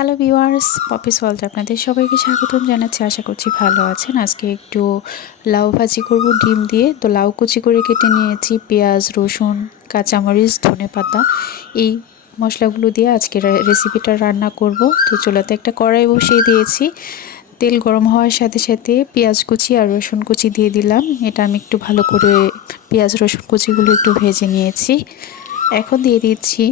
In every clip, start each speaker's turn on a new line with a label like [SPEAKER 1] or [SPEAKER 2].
[SPEAKER 1] Hello viewers, Poppy's world আপনাদের সবাইকে স্বাগতম জানাচ্ছি। আশা করছি ভালো আছেন। আজকে একটু লাউ ভাজি করব, ডিম দিয়ে। তো লাউ কুচি করে কেটে নিয়েছি, পেঁয়াজ, রসুন, কাঁচামরিচ, ধনে পাতা। এই মশলাগুলো দিয়ে আজকে রেসিপিটা রান্না করব। তো চুলাতে একটা কড়াই বসিয়ে দিয়েছি। তেল গরম হওয়ার সাথে সাথে পেঁয়াজ কুচি আর রসুন কুচি দিয়ে দিলাম। এটা আমি একটু ভালো করে পেঁয়াজ, রসুন কুচিগুলো একটু ভেজে নিয়েছি। এখন দিয়ে দিচ্ছি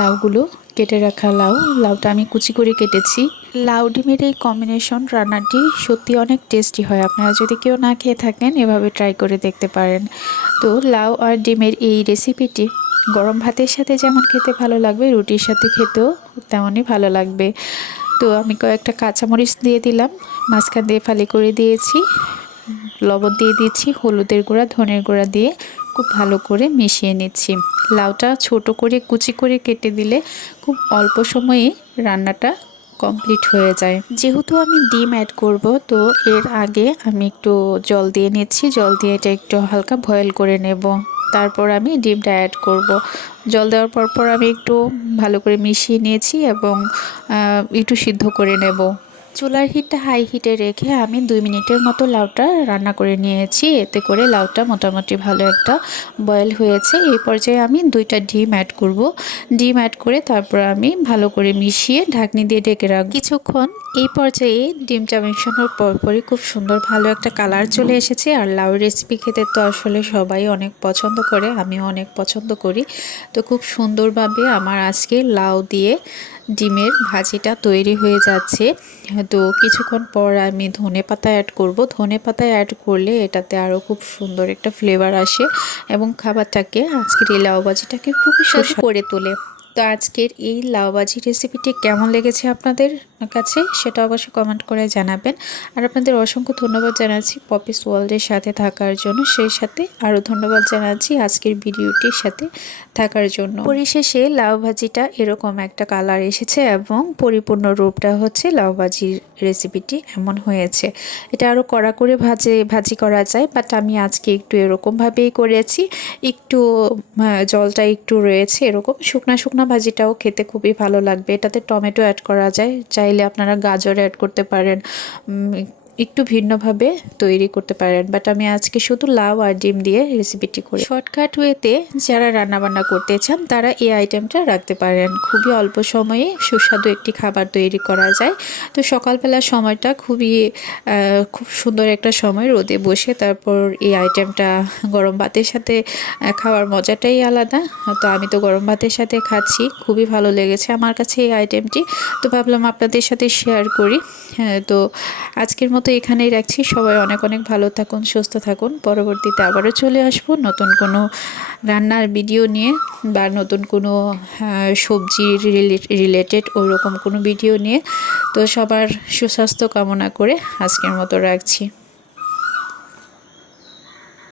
[SPEAKER 1] লাউগুলো। কেটে রাখা লাউ। লাউটা আমি কুচি করে কেটেছি। লাউ ডিমের এই কম্বিনেশন রান্নাটি সত্যি অনেক টেস্টি হয়। আপনারা যদি কেউ না খেয়ে থাকেন, এভাবে ট্রাই করে দেখতে পারেন। তো লাউ আর ডিমের এই রেসিপিটি গরম ভাতের সাথে যেমন খেতে ভালো লাগবে, রুটির সাথে খেতেও তেমনই ভালো লাগবে। তো আমি কয়েকটা কাঁচামরিচ দিয়ে দিলাম। মাঝখান দিয়ে ফালি করে দিয়েছি। লবণ দিয়ে দিচ্ছি। হলুদের গুঁড়া, ধনের গুঁড়া দিয়ে খুব ভালো করে মিশিয়ে নিচ্ছি। লাউটা ছোট করে কুচি করে কেটে দিলে খুব অল্প সময়ে রান্নাটা কমপ্লিট হয়ে যায়। যেহেতু আমি ডিম অ্যাড করব, তো এর আগে আমি একটু জল দিয়ে নিচ্ছি। জল দিয়ে এটা একটু হালকা বয়েল করে নেব। তারপর আমি ডিমটা অ্যাড করব। জল দেওয়ার পর পর আমি একটু ভালো করে মিশিয়ে নিয়েছি এবং একটু সিদ্ধ করে নেব। চুলার হিটটা হাই হিটে রেখে আমি দুই মিনিটের মতো লাউটা রান্না করে নিয়েছি। এতে করে লাউটা মোটামুটি ভালো একটা বয়েল হয়েছে। এই পর্যায়ে আমি দুইটা ডিম অ্যাড করব। ডিম অ্যাড করে তারপর আমি ভালো করে মিশিয়ে ঢাকনি দিয়ে ডেকে রাখব। কিছুক্ষণ এই পর্যায়ে ডিমটা মেশানোর পরপরই খুব সুন্দর ভালো একটা কালার চলে এসেছে। আর লাউ রেসিপি খেতে তো আসলে সবাই অনেক পছন্দ করে, আমিও অনেক পছন্দ করি। তো খুব সুন্দরভাবে আমার আজকে লাউ দিয়ে ডিমের ভাজিটা তৈরি হয়ে যাচ্ছে। তো কিছুক্ষণ পর আমি ধনে পাতা অ্যাড করব। ধনে পাতা অ্যাড করলে এটাতে আরও খুব সুন্দর একটা ফ্লেভার আসে এবং খাবারটাকে আজকের এই লাউ ভাজিটাকে খুবই সুস্বাদু। করে তোলে। তো আজকের এই লাউবাজি রেসিপিটি কেমন লেগেছে আপনাদের কাছে সেটা অবশ্যই কমেন্ট করে জানাবেন। আর আপনাদের অসংখ্য ধন্যবাদ জানাচ্ছি পপিস ওয়ার্ল্ডের সাথে থাকার জন্য। সেই সাথে আরও ধন্যবাদ জানাচ্ছি আজকের ভিডিওটির সাথে থাকার জন্য। পরিশেষে লাউ ভাজিটা এরকম একটা কালার এসেছে এবং পরিপূর্ণ রূপটা হচ্ছে লাউ ভাজির রেসিপিটি এমন হয়েছে। এটা আরও কড়া করে ভাজে, ভাজি করা যায় বাট আমি আজকে একটু এরকমভাবেই করেছি। একটু জলটা একটু রয়েছে এরকম। শুকনা শুকনা ভাজিটাও খেতে খুবই ভালো লাগবে। এটাতে টমেটো অ্যাড করা যায়। চাইলে আপনারা গাজর অ্যাড করতে পারেন। একটু ভিন্নভাবে তৈরি করতে পারেন বাট আমি আজকে শুধু লাউ আর ডিম দিয়ে রেসিপিটি করি। শর্টকাট ওয়েতে যারা রান্নাবান্না করতে চান, তারা এই আইটেমটা রাখতে পারেন। খুবই অল্প সময়ে সুস্বাদু একটি খাবার তৈরি করা যায়। তো সকালবেলার সময়টা খুবই খুব সুন্দর একটা সময় রোদে বসে তারপর এই আইটেমটা গরম ভাতের সাথে খাওয়ার মজাটাই আলাদা। তো আমি তো গরম ভাতের সাথে খাচ্ছি, খুবই ভালো লেগেছে আমার কাছে এই আইটেমটি তো ভাবলাম আপনাদের সাথে শেয়ার করি। হ্যাঁ তো আজকের মতো এখানেই রাখছি। সবাই অনেক অনেক ভালো থাকুন, সুস্থ থাকুন। পরবর্তীতে আবারও চলে আসব নতুন কোনো রান্নার ভিডিও নিয়ে বা নতুন কোনো সবজি রিলেটেড ওই রকম কোনো ভিডিও নিয়ে। তো সবার সুস্বাস্থ্য কামনা করে আজকের মতো রাখছি।